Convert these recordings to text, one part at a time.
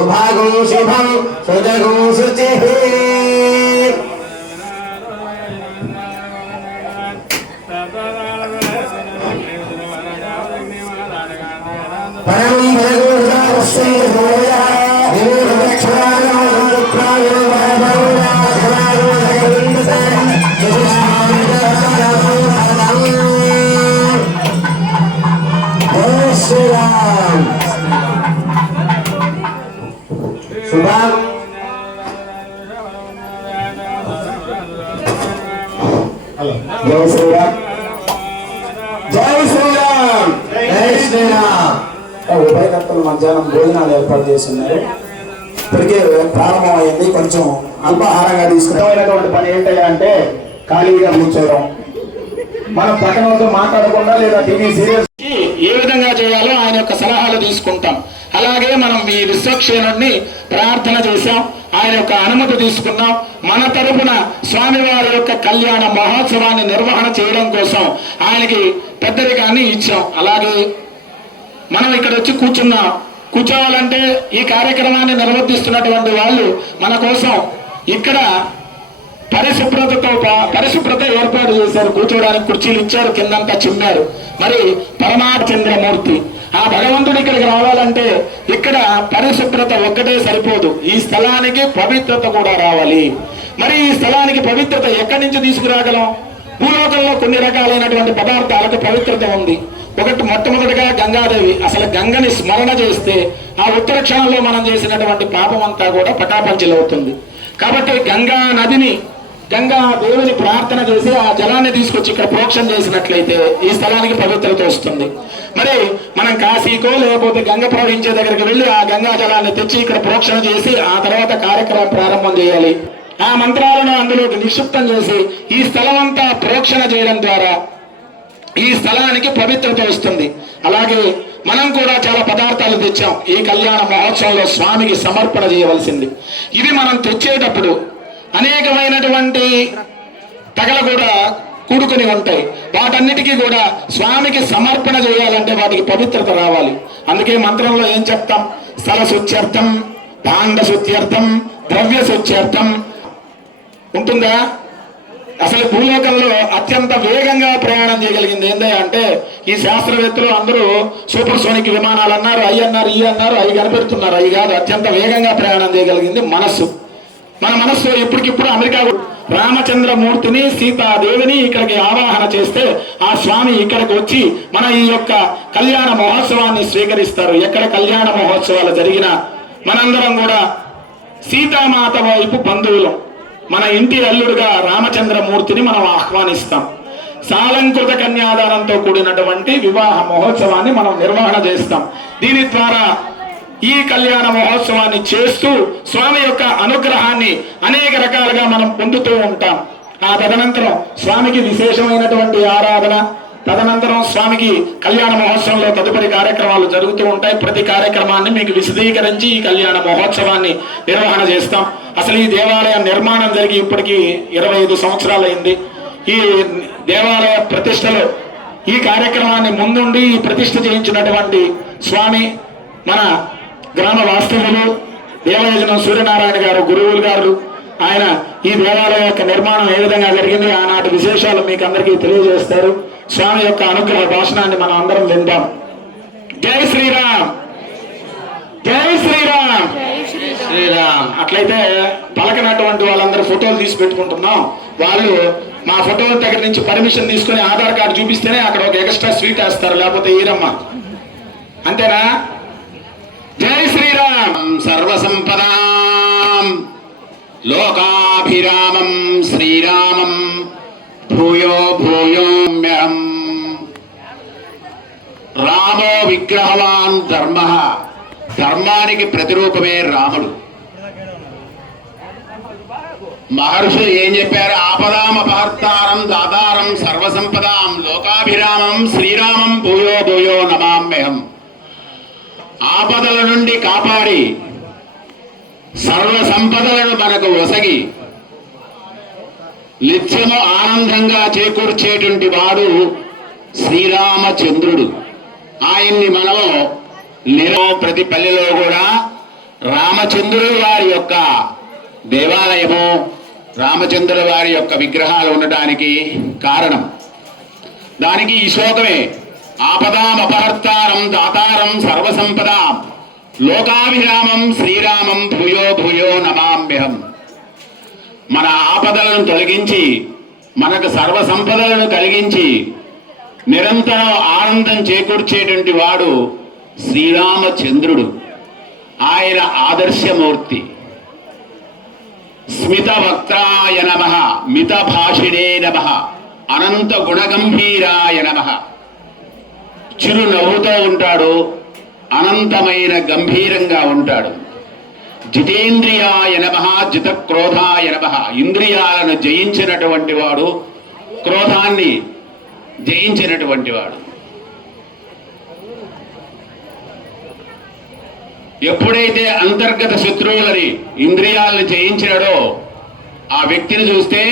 उभागुं शुभं सुजगुं शुचिः परमं शुभम जय श्री राम जय श्री राम जय श्री राम ఉభయకర్తలు మధ్యాహ్నం భోజనాలు ఏర్పాటు చేస్తున్నారు. ఇప్పటికే ప్రారంభం అయింది. కొంచెం అల్పాహారంగా తీసుకునేటువంటి పని ఏంటంటే అంటే ఖాళీగా కూర్చోవడం, మనం పక్కనతో మాట్లాడకుండా లేదా టీవీ సీరియల్స్ ఏ విధంగా చేయాలో ఆయన యొక్క సలహాలు తీసుకుంటాం. అలాగే మనం ఈ విశ్వక్షేణుడిని ప్రార్థన చేశాం, ఆయన యొక్క అనుమతి తీసుకున్నాం. మన తరపున స్వామివారి యొక్క కళ్యాణ మహోత్సవాన్ని నిర్వహణ చేయడం కోసం ఆయనకి పెద్దరికాన్ని ఇచ్చాం. అలాగే మనం ఇక్కడ వచ్చి కూర్చోవాలంటే ఈ కార్యక్రమాన్ని నిర్వర్తిస్తున్నటువంటి వాళ్ళు మన కోసం ఇక్కడ పరిశుభ్రత ఏర్పాటు చేశారు. కూర్చోడానికి కుర్చీలు ఇచ్చారు, కిందంతా చిమ్మారు. మరి పరమాచంద్రమూర్తి ఆ భగవంతుడు ఇక్కడికి రావాలంటే ఇక్కడ పరిశుభ్రత ఒక్కటే సరిపోదు, ఈ స్థలానికి పవిత్రత కూడా రావాలి. మరి ఈ స్థలానికి పవిత్రత ఎక్కడి నుంచి తీసుకురాగలం? భూలోకంలో కొన్ని రకాలైనటువంటి పదార్థాలకు పవిత్రత ఉంది. ఒకటి మొట్టమొదటిగా గంగాదేవి. అసలు గంగని స్మరణ చేస్తే ఆ ఉత్తర క్షణంలో మనం చేసినటువంటి పాపం అంతా కూడా పటాపంచలవుతుంది. కాబట్టి గంగా నదిని, గంగా దేవుని ప్రార్థన చేసి ఆ జలాన్ని తీసుకొచ్చి ఇక్కడ ప్రోక్షణ చేసినట్లయితే ఈ స్థలానికి పవిత్రత వస్తుంది. మరి మనం కాశీకో లేకపోతే గంగ ప్రవహించే దగ్గరికి వెళ్ళి ఆ గంగా జలాన్ని తెచ్చి ఇక్కడ ప్రోక్షణ చేసి ఆ తర్వాత కార్యక్రమం ప్రారంభం చేయాలి. ఆ మంత్రాలను అందులోకి నిక్షిప్తం చేసి ఈ స్థలం అంతా ప్రోక్షణ చేయడం ద్వారా ఈ స్థలానికి పవిత్రత వస్తుంది. అలాగే మనం కూడా చాలా పదార్థాలు తెచ్చాం. ఈ కళ్యాణ మహోత్సవంలో స్వామికి సమర్పణ చేయవలసింది. ఇవి మనం తెచ్చేటప్పుడు అనేకమైనటువంటి తగలు కూడా కూడుకొని ఉంటాయి. వాటన్నిటికీ కూడా స్వామికి సమర్పణ చేయాలంటే వాటికి పవిత్రత రావాలి. అందుకే మంత్రంలో ఏం చెప్తాం? స్థల శుచ్యర్థం, భాండ శుచ్యర్థం, ద్రవ్య శుచ్యర్థం ఉంటుందా? అసలు భూలోకంలో అత్యంత వేగంగా ప్రయాణం చేయగలిగింది ఏంటంటే అంటే ఈ శాస్త్రవేత్తలు అందరూ సూపర్ సోనిక్ విమానాలు అన్నారు, అవి అన్నారు, ఈ అన్నారు, అవి కనిపెడుతున్నారు. అవి కాదు, అత్యంత వేగంగా ప్రయాణం చేయగలిగింది మనస్సు. మన మనస్సు ఇప్పటికిప్పుడు అమెరికా రామచంద్రమూర్తిని, సీతాదేవిని ఇక్కడికి ఆవాహన చేస్తే ఆ స్వామి ఇక్కడికి వచ్చి మన ఈ యొక్క కళ్యాణ మహోత్సవాన్ని స్వీకరిస్తారు. ఎక్కడ కళ్యాణ మహోత్సవాలు జరిగినా మనందరం కూడా సీతామాత వైపు బంధువులం. మన ఇంటి అల్లుడుగా రామచంద్రమూర్తిని మనం ఆహ్వానిస్తాం. సాలంకృత కన్యాదానంతో కూడినటువంటి వివాహ మహోత్సవాన్ని మనం నిర్వహణ చేస్తాం. దీని ద్వారా ఈ కళ్యాణ మహోత్సవాన్ని చేస్తూ స్వామి యొక్క అనుగ్రహాన్ని అనేక రకాలుగా మనం పొందుతూ ఉంటాం. ఆ తదనంతరం స్వామికి విశేషమైనటువంటి ఆరాధన, తదనంతరం స్వామికి కళ్యాణ మహోత్సవంలో తదుపరి కార్యక్రమాలు జరుగుతూ ఉంటాయి. ప్రతి కార్యక్రమాన్ని మీకు విశదీకరించి ఈ కళ్యాణ మహోత్సవాన్ని నిర్వహణ చేస్తాం. అసలు ఈ దేవాలయ నిర్మాణం జరిగి ఇప్పటికి 25 సంవత్సరాలు అయింది. ఈ దేవాలయ ప్రతిష్టలో ఈ కార్యక్రమాన్ని ముందుండి ఈ ప్రతిష్ఠ చేయించినటువంటి స్వామి మన గ్రామ వాస్తవులు దేవయోజనం సూర్యనారాయణ గారు, గురువులు గారు. ఆయన ఈ దేవాలయం యొక్క నిర్మాణం ఏ విధంగా జరిగింది, ఆనాటి విశేషాలు మీకు అందరికీ తెలియజేస్తారు. స్వామి యొక్క అనుగ్రహ భాషణాన్ని మనం అందరం విందాం. జై శ్రీరామ్, జై శ్రీరామ్, శ్రీరామ్. అట్లయితే పలకనటువంటి వాళ్ళందరూ ఫోటోలు తీసి పెట్టుకుంటున్నాం. వాళ్ళు మా ఫోటోల దగ్గర నుంచి పర్మిషన్ తీసుకుని ఆధార్ కార్డు చూపిస్తేనే అక్కడ ఒక ఎక్స్ట్రా స్వీట్ వేస్తారు, లేకపోతే ఈరమ్మ. అంతేనా? జై శ్రీరామ్. సర్వసంపదాం లోకాభిరామం శ్రీరామం భూయో భూయోమ్యహం. రామో విగ్రహవాన్ ధర్మ. ధర్మానికి ప్రతిరూపమే రాముడు. మహర్షులు ఏం చెప్పారు? ఆపదాం అపహర్తారం దాతారం సర్వసంపదాం లోకాభిరామం శ్రీరామం భూయో భూయో నమామ్యహం. ఆపదల నుండి కాపాడి సర్వ సంపదలను మనకు ఒసగి నిత్యము ఆనందంగా చేకూర్చేటువంటి వాడు శ్రీరామచంద్రుడు. ఆయన్ని మనము ప్రతి పల్లెలో కూడా రామచంద్రుడు వారి యొక్క దేవాలయము, రామచంద్రుల వారి యొక్క విగ్రహాలు ఉండడానికి కారణం. దానికి ఈ శ్లోకమే, ఆపదామపహర్తారం దాతారం సర్వసంపదాం లోకాభిరామం శ్రీరామం భూయో భూయో నమామ్యహం. మన ఆపదలను తొలగించి మనకు సర్వ సంపదలను కలిగించి నిరంతరం ఆనందం చేకూర్చేటువంటి వాడు శ్రీరామచంద్రుడు. ఆయన ఆదర్శమూర్తి. స్మిత వక్త్రాయ నమః, మిత భాషిణే నమః, అనంత గుణగంభీరాయ నమః. చిరు నవ్వుతో ఉంటాడు, అనంతమైన గంభీరంగా ఉంటాడు. జితేంద్రియాయ నమః, జిత క్రోధాయ నమః. ఇంద్రియాలను జయించినటువంటి వాడు, క్రోధాన్ని జయించినటువంటి వాడు. ఎప్పుడైతే అంతర్గత శత్రువులని ఇంద్రియాలను జయించినాడో ఆ వ్యక్తిని చూస్తే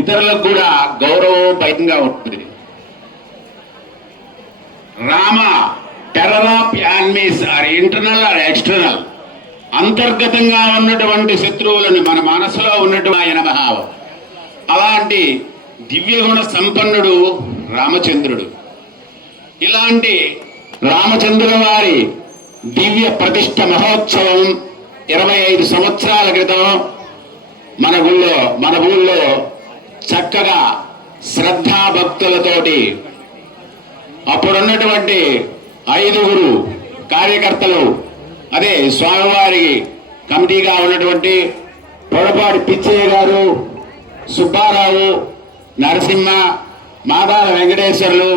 ఇతరులకు కూడా గౌరవం పైగా ఉంటుంది. Rama terror of enemies or internal or external. అంతర్గతంగా ఉన్నటువంటి శత్రువులను మన మనసులో ఉన్నటువంటి ఆయన భావం. అలాంటి దివ్యగుణ సంపన్నుడు రామచంద్రుడు. ఇలాంటి రామచంద్రుల వారి దివ్య ప్రతిష్ఠ మహోత్సవం 25 సంవత్సరాల క్రితం మన ఊళ్ళో చక్కగా శ్రద్ధాభక్తులతోటి అప్పుడున్నటువంటి 5 కార్యకర్తలు, అదే స్వామివారి కమిటీగా ఉన్నటువంటి పొడపాటి పిచ్చయ్య గారు, సుబ్బారావు, నరసింహ, మాదాల వెంకటేశ్వర్లు,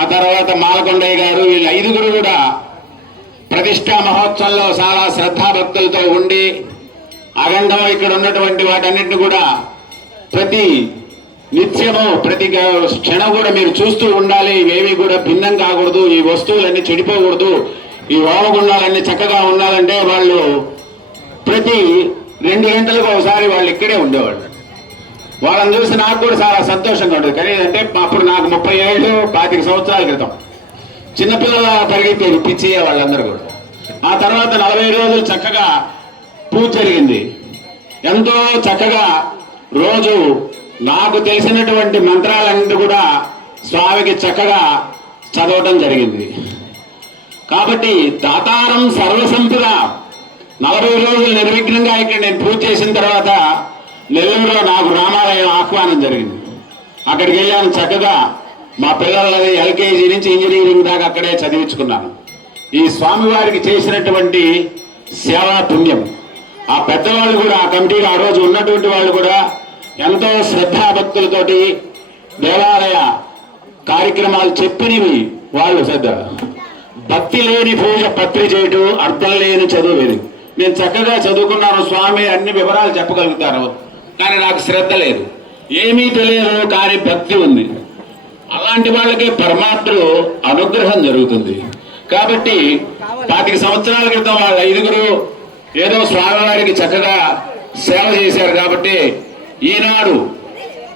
ఆ తర్వాత మాలకొండయ్య గారు, వీళ్ళు 5 కూడా ప్రతిష్టా మహోత్సవంలో చాలా శ్రద్ధాభక్తులతో ఉండి అఖండం ఇక్కడ ఉన్నటువంటి వాటన్నిటిని కూడా ప్రతి నిత్యము ప్రతి క్షణం కూడా మీరు చూస్తూ ఉండాలి. ఇవేవి కూడా భిన్నం కాకూడదు, ఈ వస్తువులన్నీ చెడిపోకూడదు, ఈ హోమగుండాలన్నీ చక్కగా ఉండాలంటే వాళ్ళు ప్రతి 2 గంటలకు ఒకసారి వాళ్ళు ఇక్కడే ఉండేవాళ్ళు. వాళ్ళని చూసి నాకు కూడా చాలా సంతోషంగా ఉంటుంది. కానీ అంటే అప్పుడు నాకు 30 ఏళ్ళు 25 సంవత్సరాల క్రితం చిన్నపిల్లల పరిగెత్తేది పిచ్చియ్యే వాళ్ళందరూ కూడా. ఆ తర్వాత 40 రోజులు చక్కగా పూజ జరిగింది. ఎంతో చక్కగా రోజు నాకు తెలిసినటువంటి మంత్రాలన్నీ కూడా స్వామికి చక్కగా చదవటం జరిగింది. కాబట్టి దాతారం సర్వసంపద 40 రోజులు నిర్విఘ్నంగా ఇక్కడ నేను పూజ చేసిన తర్వాత నెల్లూరులో నాకు రామాలయం ఆహ్వానం జరిగింది. అక్కడికి వెళ్ళాను. చక్కగా మా పిల్లలని ఎల్కేజీ నుంచి ఇంజనీరింగ్ దాకా అక్కడే చదివించుకున్నాను. ఈ స్వామివారికి చేసినటువంటి సేవా పుణ్యం ఆ పెద్దవాళ్ళు కూడా, ఆ కమిటీలో ఆ రోజు ఉన్నటువంటి వాళ్ళు కూడా ఎంతో శ్రద్ధాభక్తులతోటి దేవాలయ కార్యక్రమాలు చెప్పినవి వాళ్ళు శ్రద్ధ. భక్తి లేని పూజ పత్రి చేయటం, అర్థం లేని చదువు లేదు. నేను చక్కగా చదువుకున్నాను, స్వామి అన్ని వివరాలు చెప్పగలుగుతాను, కానీ నాకు శ్రద్ధ లేదు, ఏమీ తెలియదు, కానీ భక్తి ఉంది. అలాంటి వాళ్ళకి పరమాత్ముడు అనుగ్రహం జరుగుతుంది. కాబట్టి 25 సంవత్సరాల క్రితం వాళ్ళ 5 ఏదో స్వామివారికి చక్కగా సేవ చేశారు. కాబట్టి ఈనాడు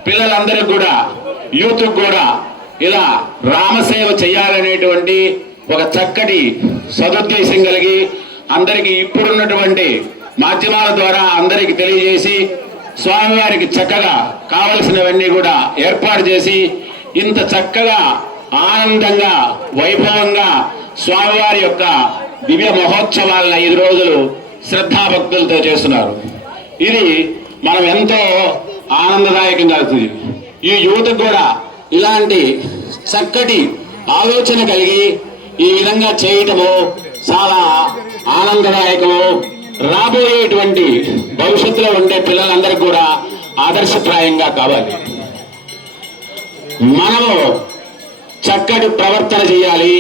పిల్లలందరికీ కూడా, యూత్ కూడా ఇలా రామసేవ చేయాలనేటువంటి ఒక చక్కటి సదుద్దేశం కలిగి అందరికీ ఇప్పుడున్నటువంటి మాధ్యమాల ద్వారా అందరికీ తెలియజేసి స్వామివారికి చక్కగా కావలసినవన్నీ కూడా ఏర్పాటు చేసి ఇంత చక్కగా ఆనందంగా వైభవంగా స్వామివారి యొక్క దివ్య మహోత్సవాలను 5 రోజులు శ్రద్ధాభక్తులతో చేస్తున్నారు. ఇది మనం ఎంతో ఆనందదాయకంగా అవుతుంది. ఈ యువతకు కూడా ఇలాంటి చక్కటి ఆలోచన కలిగి ఈ విధంగా చేయటము చాలా ఆనందదాయకము. రాబోయేటువంటి భవిష్యత్తులో ఉండే పిల్లలందరికీ కూడా ఆదర్శప్రాయంగా కావాలి. మనము చక్కటి ప్రవర్తన చేయాలి,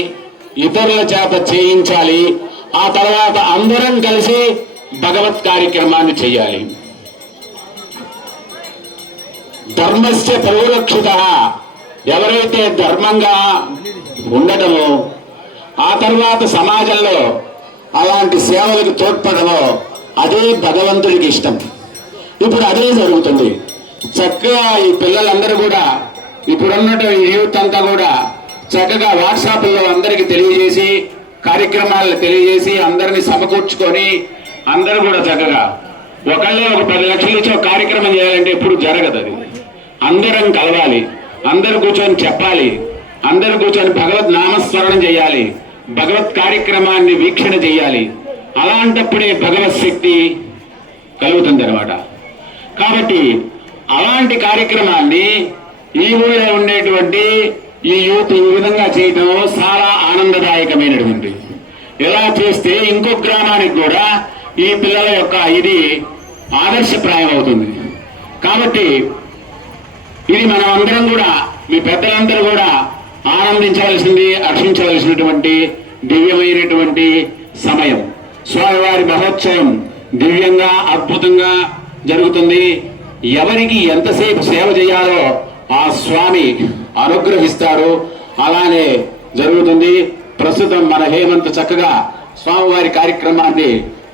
ఇతరుల చేత చేయించాలి. ఆ తర్వాత అందరం కలిసి భగవత్ కార్యక్రమాన్ని చేయాలి. ధర్మస్య పరిరక్షిత. ఎవరైతే ధర్మంగా ఉండటమో, ఆ తర్వాత సమాజంలో అలాంటి సేవలకు తోడ్పడమో అదే భగవంతుడికి ఇష్టం. ఇప్పుడు అదే జరుగుతుంది. చక్కగా ఈ పిల్లలందరూ కూడా ఇప్పుడున్నటువంటి యూత్ అంతా కూడా చక్కగా వాట్సాప్లో అందరికి తెలియజేసి కార్యక్రమాలను తెలియజేసి అందరిని సమకూర్చుకొని అందరూ కూడా చక్కగా ఒకళ్ళే ఒక 10 లక్షలు ఇచ్చి ఒక కార్యక్రమం చేయాలంటే ఎప్పుడు జరగదు. అది అందరం కలవాలి, అందరు కూర్చొని చెప్పాలి, అందరు కూర్చొని భగవద్ నామస్మరణం చేయాలి, భగవత్ కార్యక్రమాన్ని వీక్షణ చేయాలి. అలాంటప్పుడే భగవత్ శక్తి కలుగుతుంది అనమాట. కాబట్టి అలాంటి కార్యక్రమాన్ని ఈ ఊళ్ళో ఉండేటువంటి ఈ యూత్ ఈ విధంగా చేయడం చాలా ఆనందదాయకమైనటువంటి. ఎలా చేస్తే ఇంకో గ్రామానికి కూడా ఈ పిల్లల యొక్క ఇది ఆదర్శప్రాయం అవుతుంది. కాబట్టి ఇది మనం అందరం కూడా మీ పెద్దలందరూ కూడా ఆనందించవలసింది, హర్షించవలసినటువంటి దివ్యమైనటువంటి సమయం. స్వామివారి మహోత్సవం దివ్యంగా అద్భుతంగా జరుగుతుంది. ఎవరికి ఎంతసేపు సేవ చేయాలో ఆ స్వామి అనుగ్రహిస్తాడు. అలానే జరుగుతుంది. ప్రస్తుతం మన హేమంత్ చక్కగా స్వామివారి కార్యక్రమాన్ని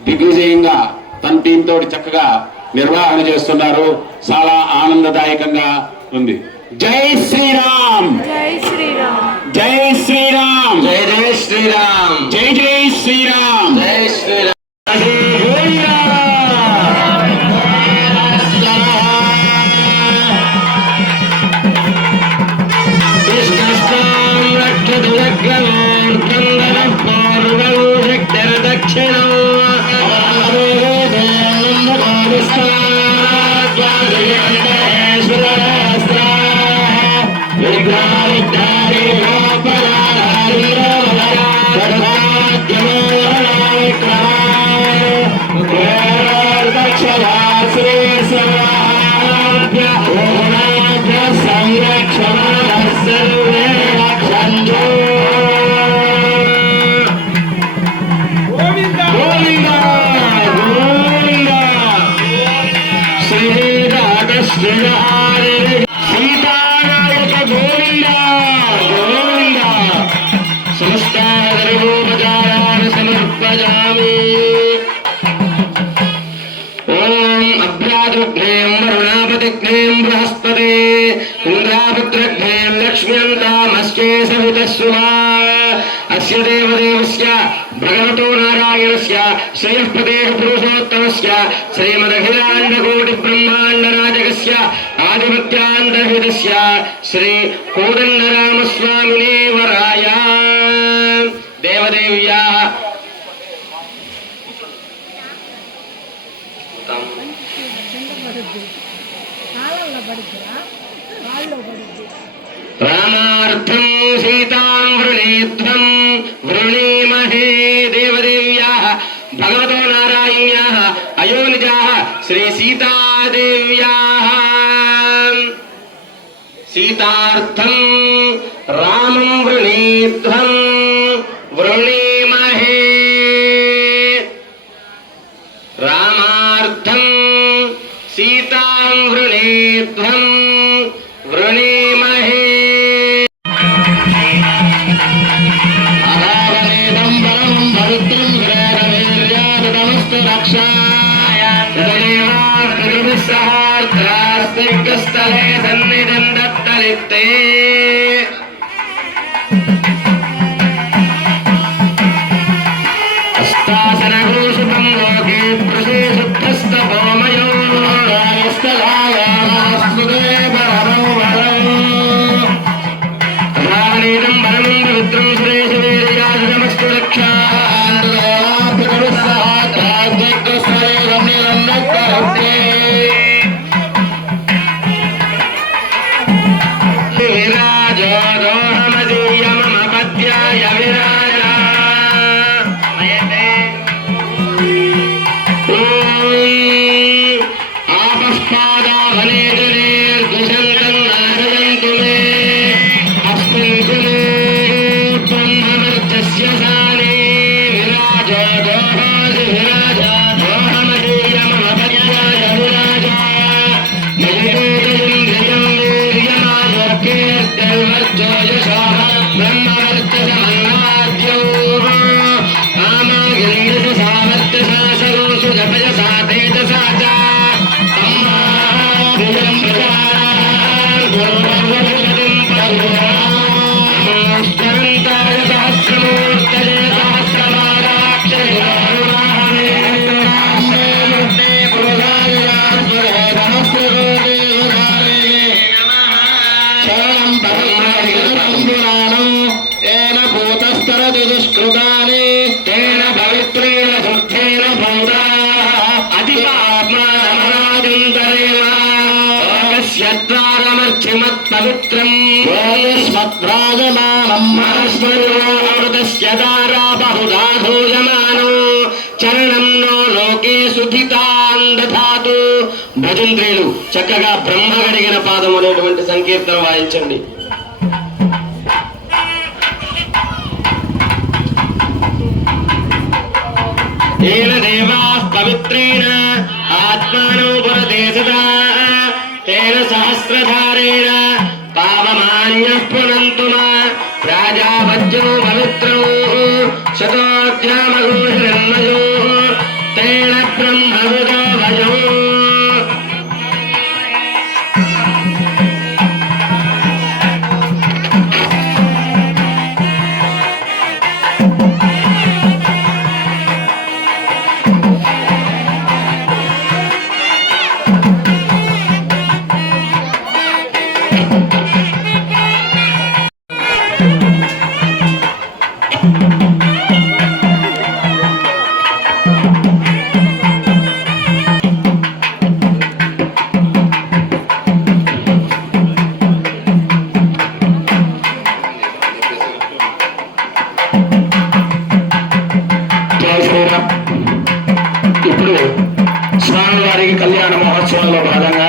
దిగ్విజయంగా తన టీంతో చక్కగా నిర్వహణ చేస్తున్నారు. చాలా ఆనందదాయకంగా ఉంది. జై శ్రీరామ్, జై శ్రీరామ్, జై శ్రీరామ్, జై జై శ్రీరామ్, జై జై శ్రీరామ్, జై శ్రీరామ్. अस्य देवदेवस्य भगवतो नारायणस्य श्रेयःपदेः पुरुषोत्तमस्य श्रीमदखिलाण्डकोटिब्रह्माण्डनायकस्य आदिमत्यान्तर्हितस्य श्री कोदण्डरामस्वामिने वराय देवदेव्याः रामार्थं सीतां वृणीध्वं वृणीमहे देवदेव्याः भगवतो नारायण्याः अयोनिजाः श्री सीतादेव्याः सीतार्थं रामं वृणीध्वं वृणीमहे रामार्थं सीतां वृणीध्वं वृणीमहे स्थले सन्निधं दत्तलिप्ते अस्तासनघोषुतं लोके प्रसेशुद्धस्तभौमयो रावणेदं वरमं पवित्रं सुरेशवीर्याजनमस्तु रक्षा विराजो दोहमदीयमम పవిత్రం స్మద్రాజమానం మహస్మృతస్యదారా బహుదా భూయమానో చరణం నో లోకే సుధితాన్ దధాతు. భజంత్రులు చక్కగా బ్రహ్మ గడిగిన పాదం అనేటువంటి సంకీర్తన వాయించండి. ఏన దేవా పవిత్రేణ ఆత్మానో పురతే సదా తేన సహస్రధారేణ పావమాన్యః పునంతు మా రాజావజ్జో పవిత్రో శతోగ్రామఘోషరన్మయో తేన బ్రహ్మవృదో భజో. ఇప్పుడు స్వామివారికి కళ్యాణ మహోత్సవంలో భాగంగా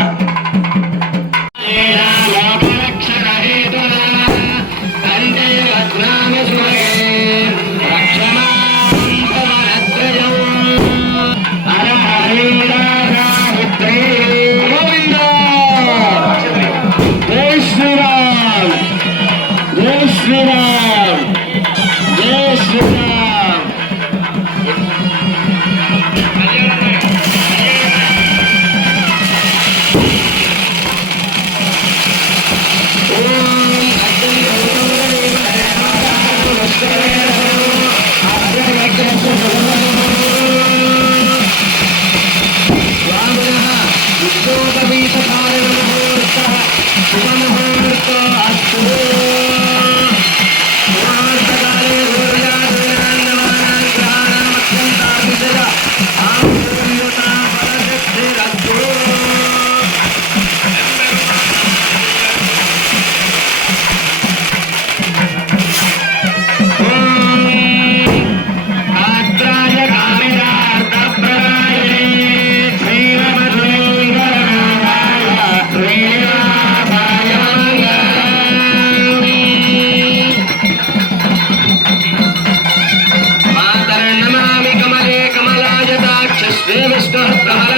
జై శ్రీరామ్, జై శ్రీరామ్, జై శ్రీరామ్. విష్ణు